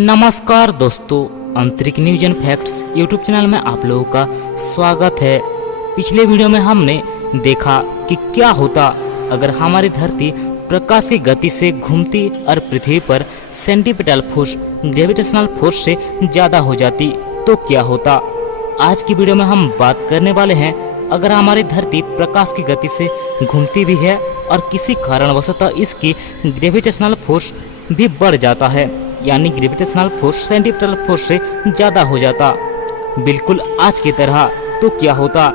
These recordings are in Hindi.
नमस्कार दोस्तों, अंतरिक्ष news and facts YouTube channel में आप लोगों का स्वागत है। पिछले वीडियो में हमने देखा कि क्या होता अगर हमारी धरती प्रकाश की गति से घूमती और पृथ्वी पर सेंटीपिटल फोर्स ग्रेविटेशनल फोर्स से ज्यादा हो जाती तो क्या होता। आज की वीडियो में हम बात करने वाले हैं, अगर हमारी धरती प्रकाश की गति से घूमती भी है और किसी कारणवशतः इसकी ग्रेविटेशनल फोर्स भी बढ़ जाता है, यानी ग्रेविटेशनल फोर्स सेंटीपिटल फोर्स से ज़्यादा हो जाता बिल्कुल आज की तरह, तो क्या होता।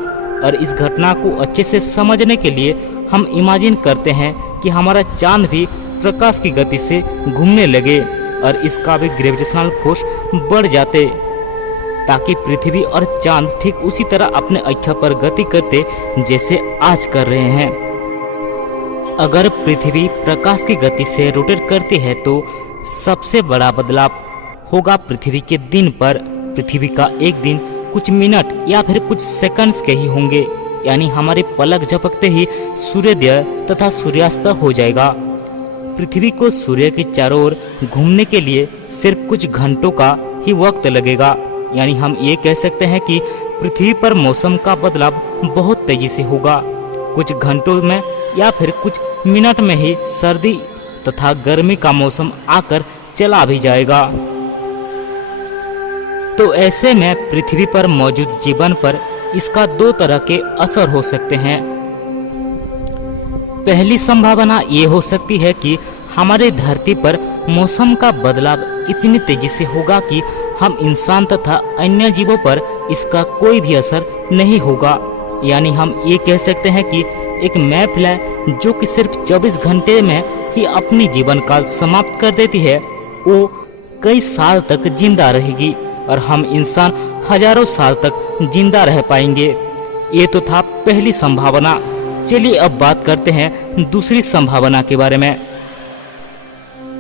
और इस घटना को अच्छे से समझने के लिए हम इमेजिन करते हैं कि हमारा चांद भी प्रकाश की गति से घूमने लगे और इसका भी ग्रेविटेशनल फोर्स बढ़ जाते, ताकि पृथ्वी और चांद ठीक उसी तरह अपने अक्ष पर गति करते जैसे आज कर रहे हैं। अगर पृथ्वी प्रकाश की गति से रोटेट करती है तो सबसे बड़ा बदलाव होगा पृथ्वी के दिन पर। पृथ्वी का एक दिन कुछ मिनट या फिर कुछ सेकंड्स के ही होंगे, यानी हमारे पलक झपकते ही सूर्योदय तथा सूर्यास्त हो जाएगा। पृथ्वी को सूर्य के चारों ओर घूमने के लिए सिर्फ कुछ घंटों का ही वक्त लगेगा, यानी हम ये कह सकते हैं कि पृथ्वी पर मौसम का बदलाव बहुत तेजी से होगा। कुछ घंटों में या फिर कुछ मिनट में ही सर्दी तथा गर्मी का मौसम आकर चला भी जाएगा। तो ऐसे में पृथ्वी पर मौजूद जीवन पर इसका दो तरह के असर हो सकते हैं। पहली संभावना ये हो सकती है कि हमारे धरती पर मौसम का बदलाव इतनी तेजी से होगा कि हम इंसान तथा अन्य जीवों पर इसका कोई भी असर नहीं होगा। यानी हम ये कह सकते हैं कि एक मैफिली जो कि सिर्फ 24 घंटे में ही अपनी जीवन काल समाप्त कर देती है, वो कई साल तक जिंदा रहेगी और हम इंसान हजारों साल तक जिंदा रह पाएंगे। ये तो था पहली संभावना। चलिए अब बात करते हैं दूसरी संभावना के बारे में।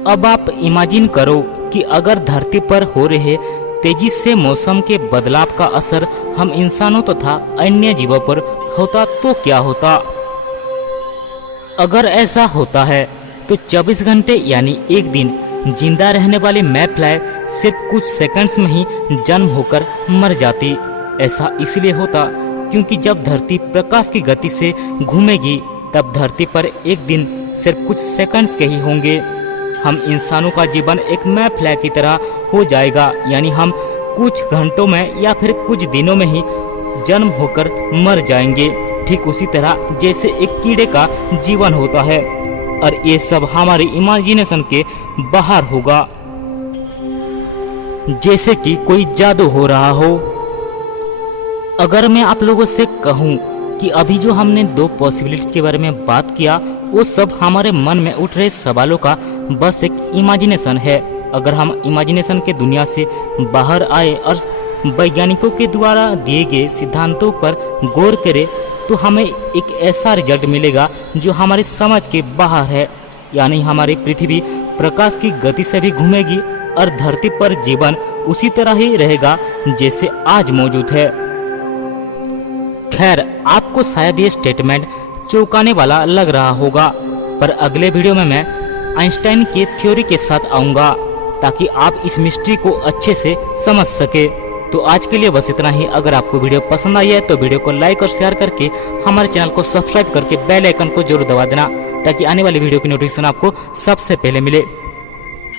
अब आप इमेजिन करो कि अगर धरती पर हो रहे तेजी से मौसम के बदलाव का असर हम इंसानों तथा अन्य जीवों पर होता तो क्या होता। अगर ऐसा होता है तो 24 घंटे यानी एक दिन जिंदा रहने वाली मैफिली सिर्फ कुछ सेकंड्स में ही जन्म होकर मर जाती। ऐसा इसलिए होता क्योंकि जब धरती प्रकाश की गति से घूमेगी तब धरती पर एक दिन सिर्फ कुछ सेकंड्स के ही होंगे। हम इंसानों का जीवन एक मैफिली की तरह हो जाएगा, यानी हम कुछ घंटों में या फिर कुछ दिनों में ही जन्म होकर मर जाएंगे, ठीक उसी तरह जैसे एक कीड़े का जीवन होता है। और ये सब हमारी इमेजिनेशन के बाहर होगा, जैसे कि कोई जादू हो रहा हो। अगर मैं आप लोगों से कहूं कि अभी जो हमने दो पॉसिबिलिटीज के बारे में बात किया, वो सब हमारे मन में उठ रहे सवालों का बस एक इमेजिनेशन है। अगर हम इमेजिनेशन के दुनिया से बाहर आए और वैज्ञानिकों के द्वारा दिए गए सिद्धांतों पर गौर करें तो हमें एक ऐसा रिजल्ट मिलेगा जो हमारी समझ के बाहर है, यानी हमारी पृथ्वी प्रकाश की गति से भी घूमेगी और धरती पर जीवन उसी तरह ही रहेगा जैसे आज मौजूद है। खैर, आपको शायद ये स्टेटमेंट चौंकाने वाला लग रहा होगा, पर अगले वीडियो में मैं आइंस्टाइन के थ्योरी के साथ आऊंगा ताकि आप इस मिस्ट्री को अच्छे से समझ सके। तो आज के लिए बस इतना ही। अगर आपको वीडियो पसंद आई है तो वीडियो को लाइक और शेयर करके हमारे चैनल को सब्सक्राइब करके बेल आइकन को जरूर दबा देना, ताकि आने वाली वीडियो की नोटिफिकेशन आपको सबसे पहले मिले।